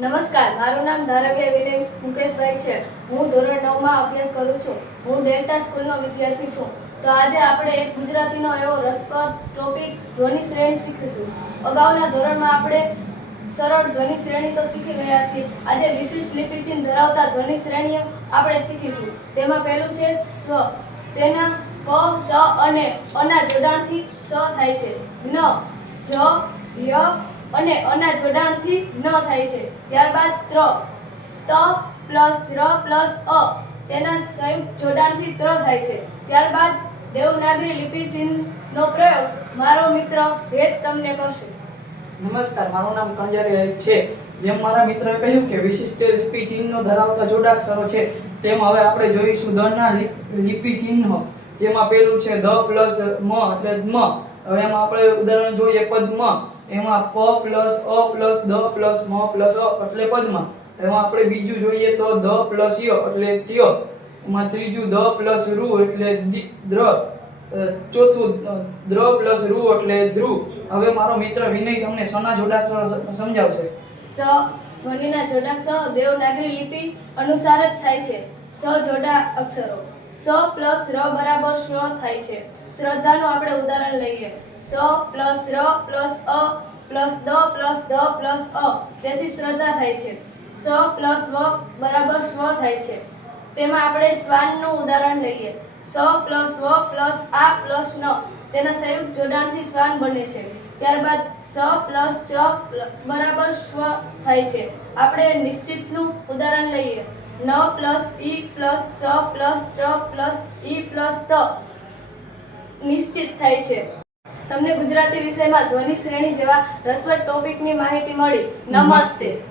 નમસ્કાર, મારું નામ ધારાવ્યા વિનય મુકેશભાઈ છે. હું ધોરણ નવમાં અભ્યાસ કરું છું. હું ડેલ્ટા સ્કૂલનો વિદ્યાર્થી છું. તો આજે આપણે એક ગુજરાતીનો એવો રસપ્રદ ટોપિક ધ્વનિ શ્રેણી શીખીશું. અગાઉના ધોરણમાં આપણે સરળ ધ્વનિ શ્રેણી તો શીખી ગયા છીએ. આજે વિશિષ્ટ લિપિ ધરાવતા ધ્વનિ શ્રેણીઓ આપણે શીખીશું. તેમાં પહેલું છે સ્વ તેના ક, સ અને અના જોડાણથી સ થાય છે. ન, જ, ય અને અના જોડાણથી ન થાય છે. ત્યારબાદ ત્ર. ત પ્લસ ર પ્લસ અ તેના સંયુક્ત જોડાણથી ત્ર થાય છે. ત્યારબાદ દેવનાગરી લિપિ ચિહ્નનો પ્રયોગ મારો મિત્ર ભેદ તમને કરશે. નમસ્કાર, મારું નામ કણજારી છે. જેમ મારા મિત્રએ કહ્યું કે વિશિષ્ટ લિપિ ચિહ્નો ધરાવતા જોડાક્ષરો છે, તેમ હવે આપણે જોઈશું દના લિપિ ચિહ્નો જેમાં પેલું છે દ પ્લસ મ એટલે મ. હવે એમાં આપણે ઉદાહરણ જોઈએ પદ્મ. એમાં પ પ્લસ અ પ્લસ દ પ્લસ મ પ્લસ અ એટલે પદ્મ. એમાં આપણે બીજું જોઈએ તો દ પ્લસ ય એટલે ત્ય. એમાં ત્રીજું દ પ્લસ રુ એટલે દ્ર. ચોથું દ્ર પ્લસ રુ એટલે ધ્રુવ હવે મારો મિત્ર વિનય તમને સના જોડાક્ષરો સમજાવશે. સ, ધ્વનિના જોડાક્ષરો દેવનાગરી લિપિ અનુસાર જ થાય છે. સ જોડા અક્ષરો સ પ્લસ ર બરાબર શ્ર થાય છે. શ્રદ્ધાનું આપણે ઉદાહરણ લઈએ. સ પ્લસ ર પ્લસ અ પ્લસ દ પ્લસ ધ પ્લસ અ. તેથી શ્રદ્ધા થાય છે. સ પ્લસ વ બરાબર સ્વ થાય છે. તેમાં આપણે શ્વાનનું ઉદાહરણ લઈએ. સ પ્લસ વ પ્લસ આ પ્લસ ન. તેના સંયુક્ત જોડાણથી શ્વાન બને છે. ત્યારબાદ સ પ્લસ ચ બરાબર સ્વ થાય છે. આપણે નિશ્ચિતનું ઉદાહરણ લઈએ. ન પ્લસ ઈ પ્લસ સ પ્લસ ચ પ્લસ ઈ પ્લસ ત નિશ્ચિત થાય છે. તમને ગુજરાતી વિષયમાં ધ્વનિ શ્રેણી જેવા રસપ્રદ ટોપિકની માહિતી મળી. નમસ્તે.